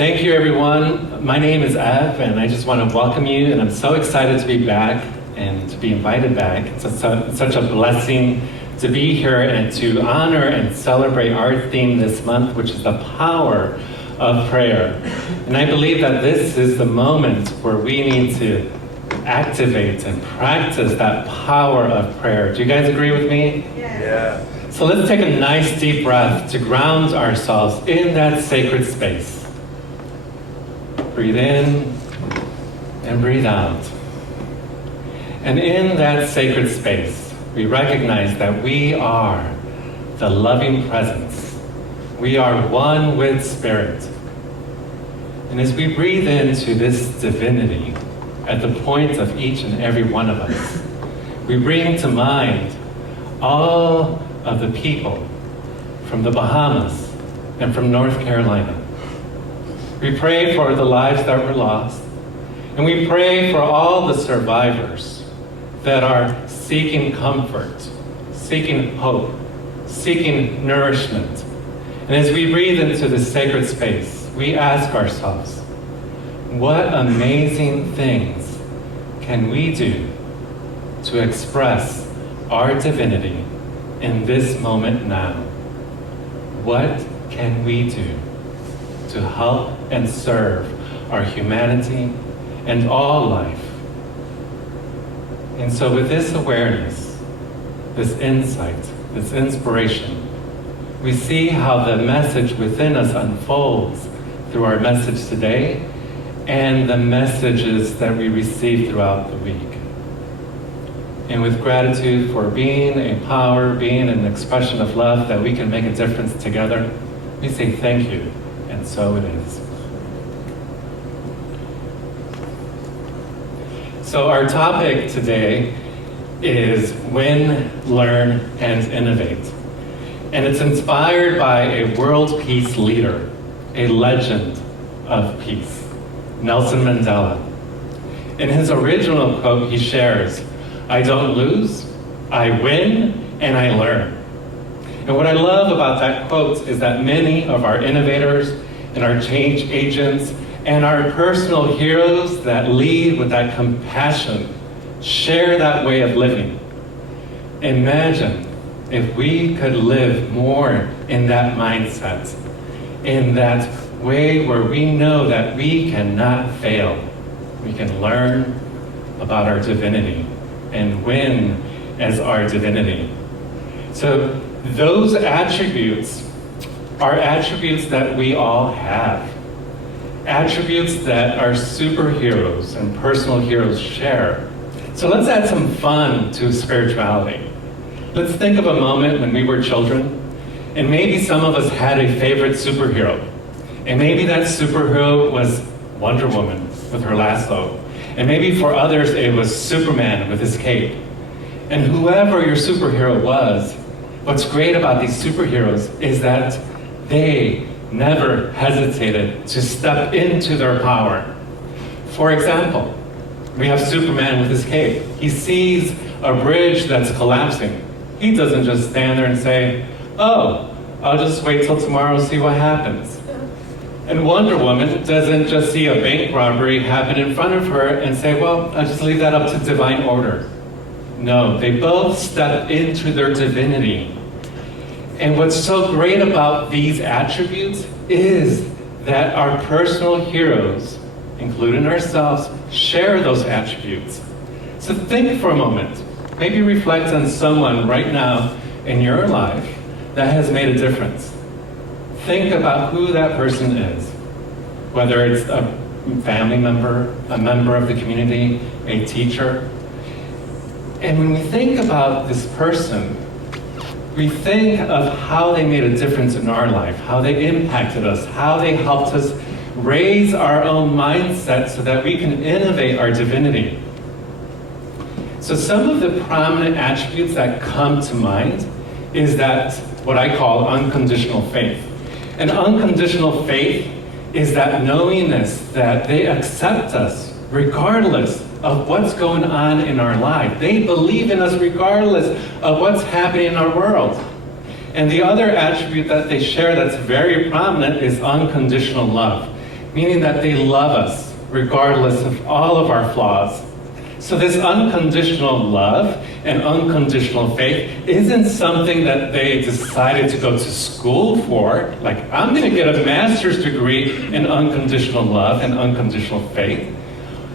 Thank you, everyone. My name is Ev, and I just want to welcome you, and I'm so excited to be back and to be invited back. It's such a blessing to be here and to honor and celebrate our theme this month, which is the power of prayer. And I believe that this is the moment where we need to activate and practice that power of prayer. Do you guys agree with me? Yeah. So let's take a nice deep breath to ground ourselves in that sacred space. Breathe in and breathe out. And in that sacred space, we recognize that we are the loving presence. We are one with Spirit. And as we breathe into this divinity at the point of each and every one of us, we bring to mind all of the people from the Bahamas and from North Carolina. We pray for the lives that were lost, and we pray for all the survivors that are seeking comfort, seeking hope, seeking nourishment. And as we breathe into this sacred space, we ask ourselves, what amazing things can we do to express our divinity in this moment now? What can we do to help and serve our humanity and all life? And so with this awareness, this insight, this inspiration, we see how the message within us unfolds through our message today and the messages that we receive throughout the week. And with gratitude for being a power, being an expression of love that we can make a difference together, we say thank you, and so it is. So our topic today is Win, Learn, and Innovate. And it's inspired by a world peace leader, a legend of peace, Nelson Mandela. In his original quote, he shares, "I don't lose, I win, and I learn." And what I love about that quote is that many of our innovators and our change agents and our personal heroes that lead with that compassion share that way of living. Imagine if we could live more in that mindset, in that way where we know that we cannot fail. We can learn about our divinity and win as our divinity. So those attributes are attributes that we all have. Attributes that our superheroes and personal heroes share. So let's add some fun to spirituality. Let's think of a moment when we were children, and maybe some of us had a favorite superhero. And maybe that superhero was Wonder Woman with her lasso. And maybe for others it was Superman with his cape. And whoever your superhero was, what's great about these superheroes is that they never hesitated to step into their power. For example, we have Superman with his cape. He sees a bridge that's collapsing. He doesn't just stand there and say, "Oh, I'll just wait till tomorrow and see what happens." And Wonder Woman doesn't just see a bank robbery happen in front of her and say, "Well, I'll just leave that up to divine order." No, they both step into their divinity. And what's so great about these attributes is that our personal heroes, including ourselves, share those attributes. So think for a moment. Maybe reflect on someone right now in your life that has made a difference. Think about who that person is. Whether it's a family member, a member of the community, a teacher. And when we think about this person, we think of how they made a difference in our life, how they impacted us, how they helped us raise our own mindset so that we can innovate our divinity. So some of the prominent attributes that come to mind is that what I call unconditional faith. And unconditional faith is that knowingness that they accept us regardless of what's going on in our life. They believe in us regardless of what's happening in our world. And the other attribute that they share that's very prominent is unconditional love. meaning that they love us regardless of all of our flaws. So this unconditional love and unconditional faith isn't something that they decided to go to school for. Like, I'm going to get a master's degree in unconditional love and unconditional faith.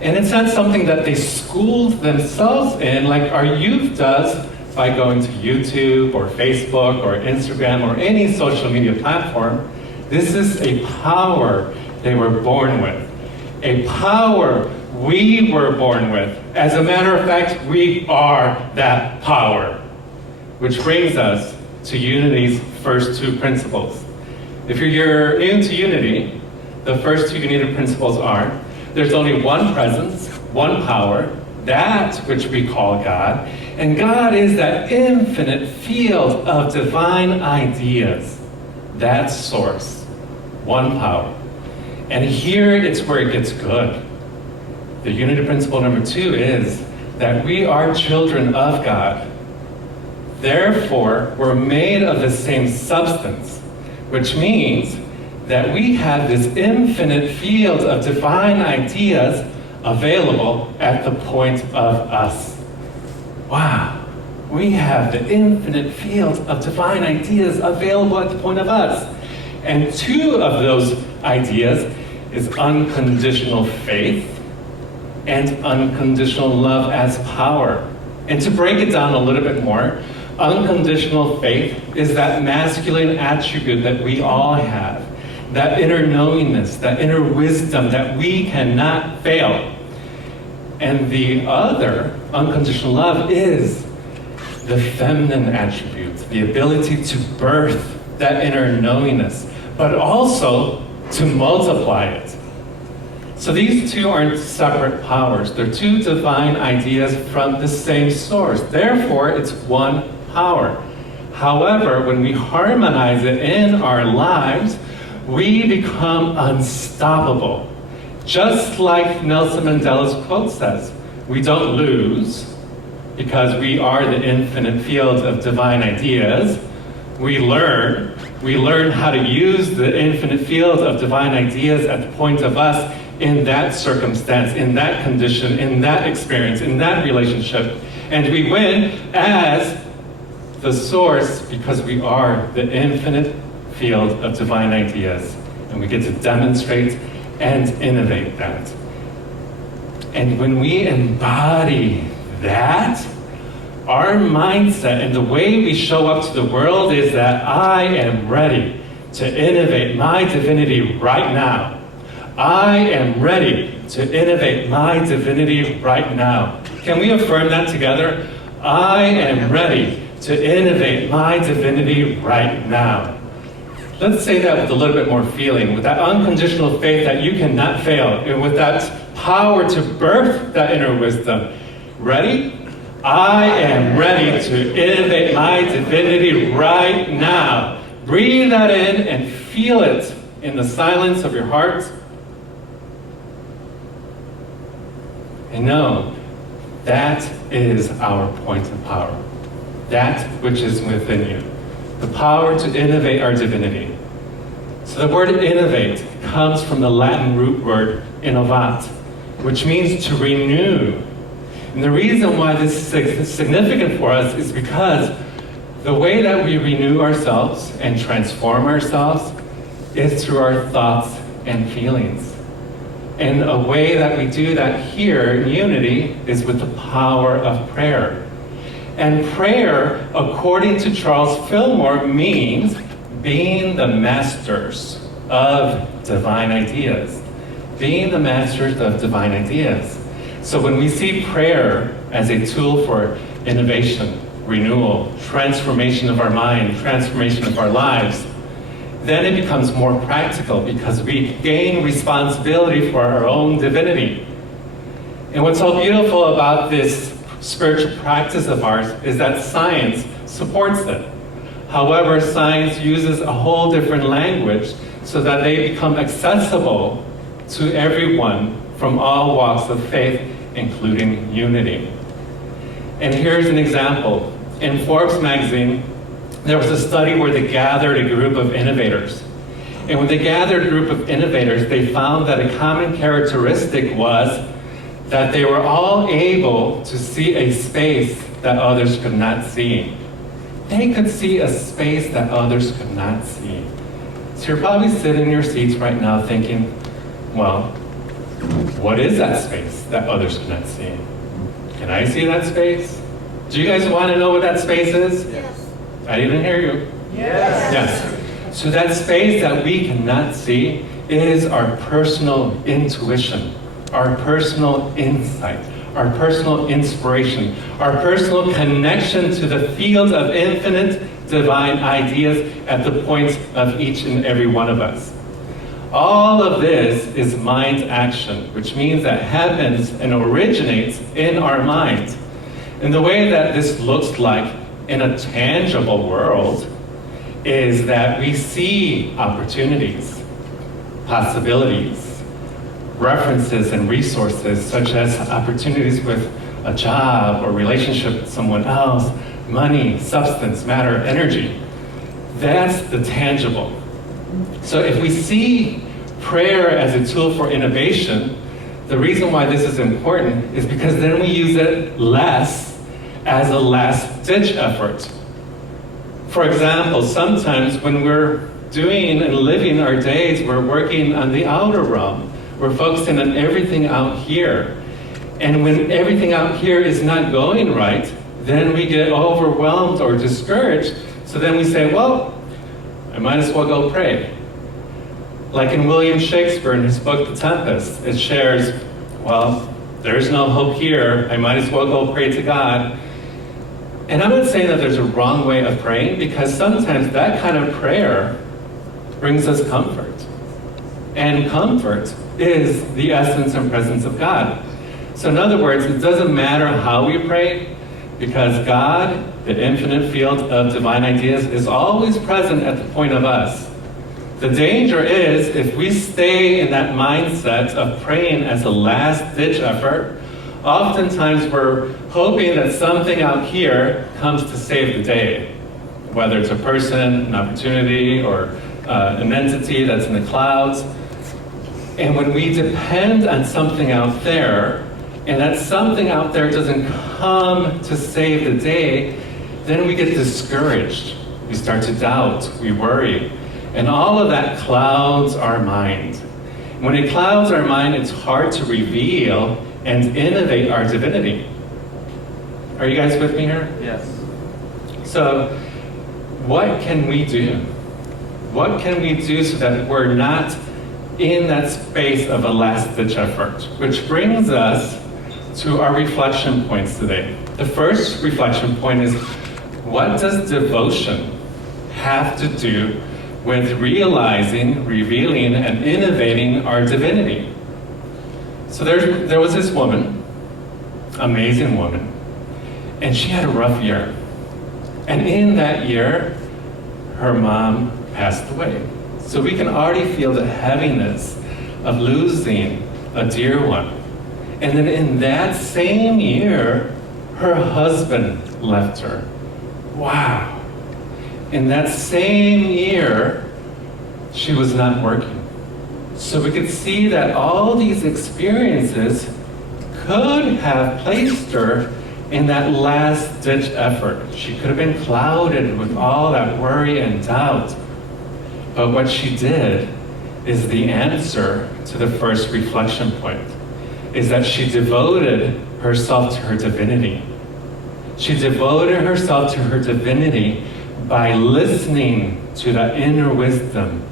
And it's not something that they schooled themselves in, like our youth does by going to YouTube or Facebook or Instagram or any social media platform. This is a power they were born with, a power we were born with. As a matter of fact, we are that power. Which brings us to Unity's first two principles. If you're into Unity, the first two Unity principles are, there's only one presence, one power, that which we call God, and God is that infinite field of divine ideas, that source, one power. And here it's where it gets good. The Unity principle number 2 is that we are children of God. Therefore, we're made of the same substance, which means that we have this infinite field of divine ideas available at the point of us. Wow, we have the infinite field of divine ideas available at the point of us. And 2 of those ideas is unconditional faith and unconditional love as power. And to break it down a little bit more, unconditional faith is that masculine attribute that we all have, that inner knowingness, that inner wisdom that we cannot fail. And the other, unconditional love, is the feminine attribute, the ability to birth that inner knowingness, but also to multiply it. So these 2 aren't separate powers. They're 2 divine ideas from the same source. Therefore, it's one power. However, when we harmonize it in our lives, we become unstoppable. Just like Nelson Mandela's quote says, we don't lose because we are the infinite field of divine ideas. We learn how to use the infinite field of divine ideas at the point of us in that circumstance, in that condition, in that experience, in that relationship. And we win as the source because we are the infinite field of divine ideas. And we get to demonstrate and innovate that. And when we embody that, our mindset and the way we show up to the world is that I am ready to innovate my divinity right now. I am ready to innovate my divinity right now. Can we affirm that together? I am ready to innovate my divinity right now. Let's say that with a little bit more feeling, with that unconditional faith that you cannot fail, and with that power to birth that inner wisdom. Ready? I am ready to innovate my divinity right now. Breathe that in and feel it in the silence of your heart. And know that is our point of power. That which is within you. The power to innovate our divinity. So the word innovate comes from the Latin root word innovat, which means to renew. And the reason why this is significant for us is because the way that we renew ourselves and transform ourselves is through our thoughts and feelings. And a way that we do that here in Unity is with the power of prayer. And prayer, according to Charles Fillmore, means being the masters of divine ideas. Being the masters of divine ideas. So when we see prayer as a tool for innovation, renewal, transformation of our mind, transformation of our lives, then it becomes more practical because we gain responsibility for our own divinity. And what's so beautiful about this spiritual practice of ours is that science supports it. However, science uses a whole different language so that they become accessible to everyone from all walks of faith, including Unity. And here's an example. In Forbes magazine, there was a study where they gathered a group of innovators. And when they gathered a group of innovators, they found that a common characteristic was that they were all able to see a space that others could not see. They could see a space that others could not see. So you're probably sitting in your seats right now thinking, well, what is that space that others cannot see? Can I see that space? Do you guys want to know what that space is? Yes. I didn't hear you. Yes. Yes. So that space that we cannot see is our personal intuition, our personal insight, our personal inspiration, our personal connection to the field of infinite divine ideas at the points of each and every one of us. All of this is mind action, which means that happens and originates in our minds. And the way that this looks like in a tangible world is that we see opportunities, possibilities, references and resources, such as opportunities with a job or relationship with someone else, money, substance, matter, energy. That's the tangible. So if we see prayer as a tool for innovation, the reason why this is important is because then we use it less as a last-ditch effort. For example, sometimes when we're doing and living our days, we're working on the outer realm. We're focusing on everything out here. And when everything out here is not going right, then we get overwhelmed or discouraged. So then we say, well, I might as well go pray. Like in William Shakespeare in his book, The Tempest, it shares, well, there's no hope here. I might as well go pray to God. And I'm not saying that there's a wrong way of praying, because sometimes that kind of prayer brings us comfort. And comfort is the essence and presence of God. So in other words, it doesn't matter how we pray, because God, the infinite field of divine ideas, is always present at the point of us. The danger is if we stay in that mindset of praying as a last-ditch effort, oftentimes we're hoping that something out here comes to save the day, whether it's a person, an opportunity, or an entity that's in the clouds. And when we depend on something out there, and that something out there doesn't come to save the day, then we get discouraged. We start to doubt, we worry. And all of that clouds our mind. When it clouds our mind, it's hard to reveal and innovate our divinity. Are you guys with me here? Yes. So, what can we do? What can we do so that we're not in that space of a last-ditch effort? Which brings us to our reflection points today. The first reflection point is, what does devotion have to do with realizing, revealing, and innovating our divinity? So there was this woman, amazing woman, and she had a rough year. And in that year, her mom passed away. So we can already feel the heaviness of losing a dear one. And then in that same year, her husband left her. Wow. In that same year, she was not working. So we could see that all these experiences could have placed her in that last-ditch effort. She could have been clouded with all that worry and doubt. But what she did is the answer to the first reflection point, is that she devoted herself to her divinity. She devoted herself to her divinity by listening to that inner wisdom,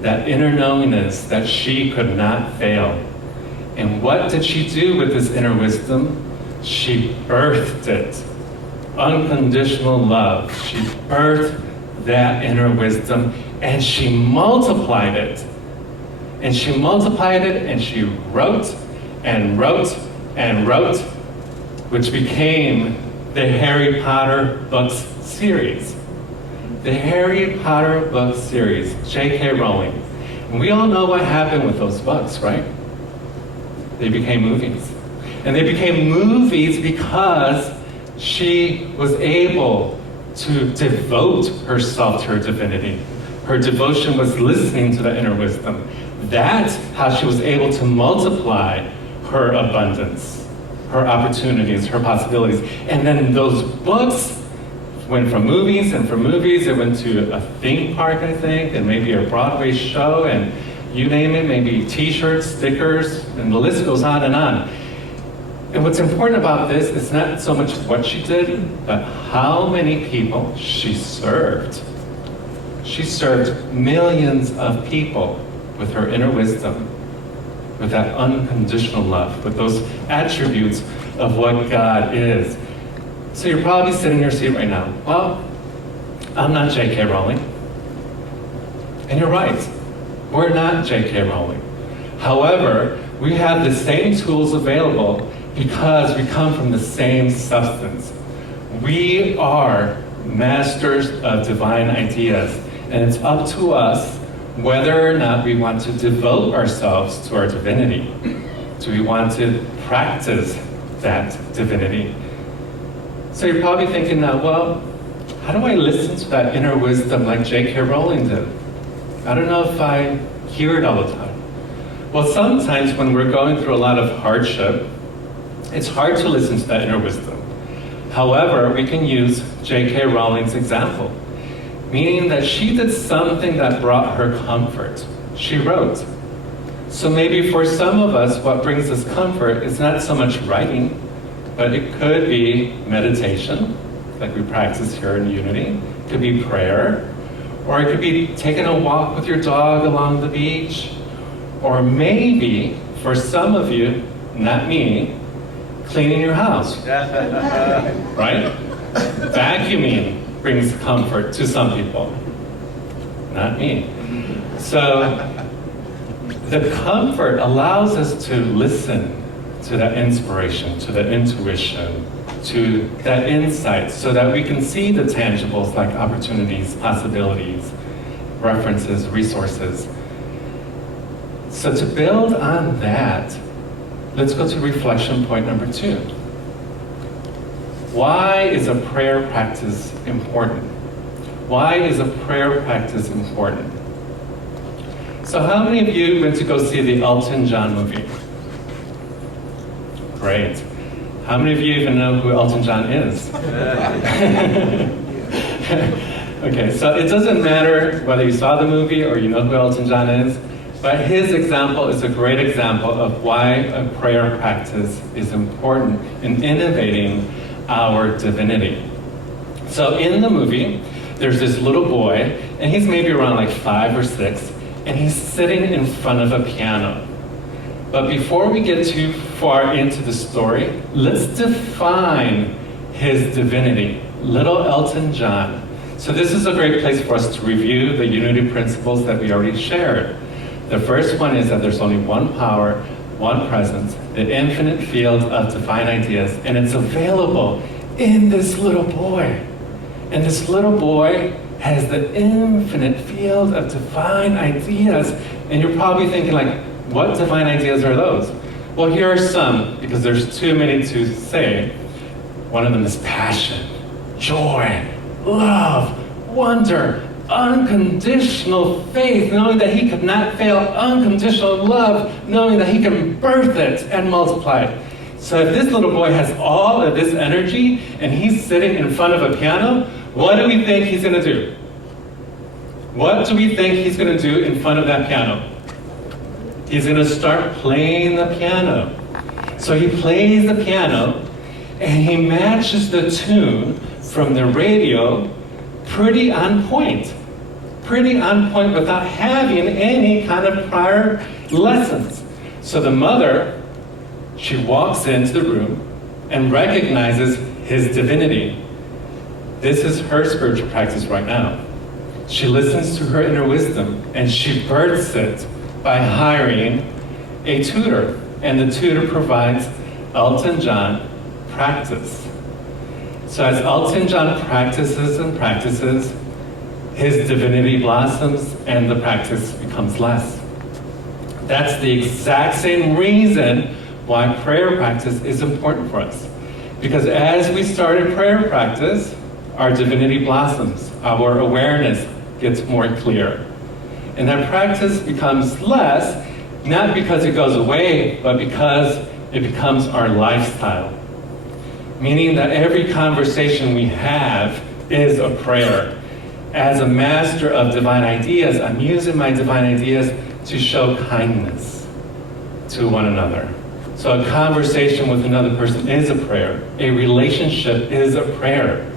that inner knowingness that she could not fail. And what did she do with this inner wisdom? She birthed it. Unconditional love. She birthed that inner wisdom, and she multiplied it. And she multiplied it, and she wrote and wrote and wrote, which became the Harry Potter books series. The Harry Potter books series, J.K. Rowling. And we all know what happened with those books, right? They became movies. And they became movies because she was able to devote herself to her divinity, Her devotion was listening to the inner wisdom. That's how she was able to multiply her abundance, her opportunities, her possibilities. And then those books went from movies, and from movies it went to a theme park, I think, and maybe a Broadway show, and you name it, maybe t-shirts, stickers, and the list goes on and on. And what's important about this is not so much what she did, but how many people she served. She served millions of people with her inner wisdom, with that unconditional love, with those attributes of what God is. So you're probably sitting in your seat right now. Well, I'm not J.K. Rowling. And you're right. We're not J.K. Rowling. However, we have the same tools available because we come from the same substance. We are masters of divine ideas, and it's up to us whether or not we want to devote ourselves to our divinity. Do we want to practice that divinity? So you're probably thinking now, well, how do I listen to that inner wisdom like J.K. Rowling did? I don't know if I hear it all the time. Well, sometimes when we're going through a lot of hardship, it's hard to listen to that inner wisdom. However, we can use J.K. Rowling's example, meaning that she did something that brought her comfort. She wrote. So maybe for some of us, what brings us comfort is not so much writing, but it could be meditation, like we practice here in Unity. It could be prayer, or it could be taking a walk with your dog along the beach, or maybe, for some of you, not me, cleaning your house, right? Vacuuming brings comfort to some people, not me. So the comfort allows us to listen to that inspiration, to that intuition, to that insight, so that we can see the tangibles like opportunities, possibilities, references, resources. So to build on that, let's go to reflection point number 2. Why is a prayer practice important? Why is a prayer practice important? So how many of you went to go see the Elton John movie? Great. How many of you even know who Elton John is? Okay, so it doesn't matter whether you saw the movie or you know who Elton John is, but his example is a great example of why a prayer practice is important in innovating our divinity. So in the movie, there's this little boy, and he's maybe around like 5 or 6, and he's sitting in front of a piano. But before we get too far into the story, let's define his divinity, little Elton John. So this is a great place for us to review the unity principles that we already shared. The first one is that there's only one power, one presence, the infinite field of divine ideas, and it's available in this little boy. And this little boy has the infinite field of divine ideas, and you're probably thinking like, what divine ideas are those? Well, here are some, because there's too many to say. One of them is passion, joy, love, wonder, unconditional faith, knowing that he could not fail, unconditional love, knowing that he can birth it and multiply it. So if this little boy has all of this energy and he's sitting in front of a piano, what do we think he's going to do? What do we think he's going to do in front of that piano? He's going to start playing the piano. So he plays the piano and he matches the tune from the radio pretty on point without having any kind of prior lessons. So the mother, she walks into the room and recognizes his divinity. This is her spiritual practice right now. She listens to her inner wisdom and she births it by hiring a tutor. And the tutor provides Elton John practice. So as Elton John practices and practices, his divinity blossoms and the practice becomes less. That's the exact same reason why prayer practice is important for us. Because as we started prayer practice, our divinity blossoms, our awareness gets more clear. And that practice becomes less, not because it goes away, but because it becomes our lifestyle. Meaning that every conversation we have is a prayer. As a master of divine ideas, I'm using my divine ideas to show kindness to one another. So a conversation with another person is a prayer. A relationship is a prayer.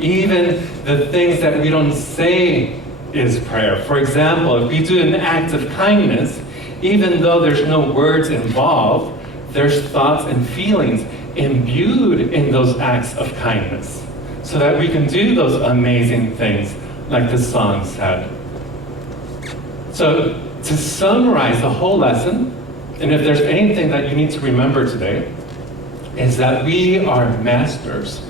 Even the things that we don't say is prayer. For example, if we do an act of kindness, even though there's no words involved, there's thoughts and feelings imbued in those acts of kindness, so that we can do those amazing things like the song said. So to summarize the whole lesson, and if there's anything that you need to remember today, is that we are masters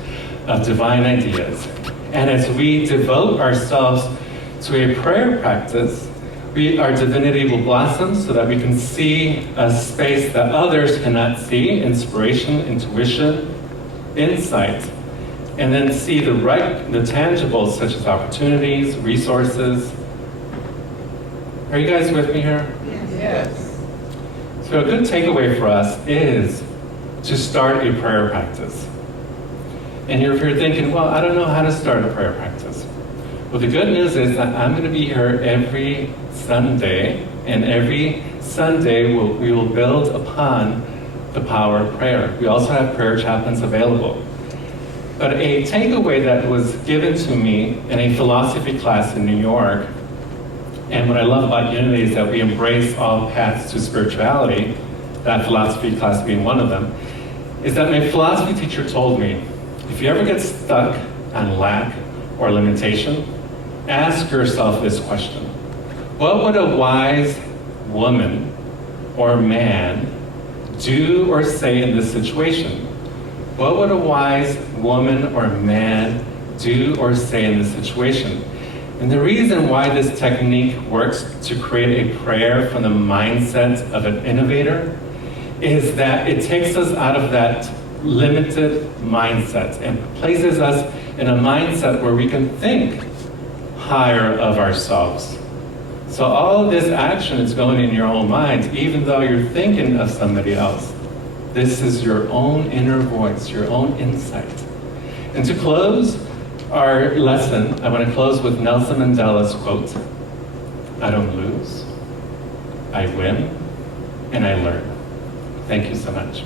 of divine ideas. And as we devote ourselves to a prayer practice, our divinity will blossom so that we can see a space that others cannot see, inspiration, intuition, insight, and then see the tangibles such as opportunities, resources. Are you guys with me here? Yes. So a good takeaway for us is to start a prayer practice. And if you're thinking, well, I don't know how to start a prayer practice. Well, the good news is that I'm going to be here every Sunday, and every Sunday we will build upon the power of prayer. We also have prayer chaplains available. But a takeaway that was given to me in a philosophy class in New York, and what I love about Unity is that we embrace all paths to spirituality, that philosophy class being one of them, is that my philosophy teacher told me, if you ever get stuck on lack or limitation, ask yourself this question. What would a wise woman or man do or say in this situation? What would a wise woman or man do or say in this situation? And the reason why this technique works to create a prayer from the mindset of an innovator is that it takes us out of that limited mindset and places us in a mindset where we can think higher of ourselves. So all of this action is going in your own mind, even though you're thinking of somebody else. This is your own inner voice, your own insight. And to close our lesson, I want to close with Nelson Mandela's quote, I don't lose, I win, and I learn. Thank you so much.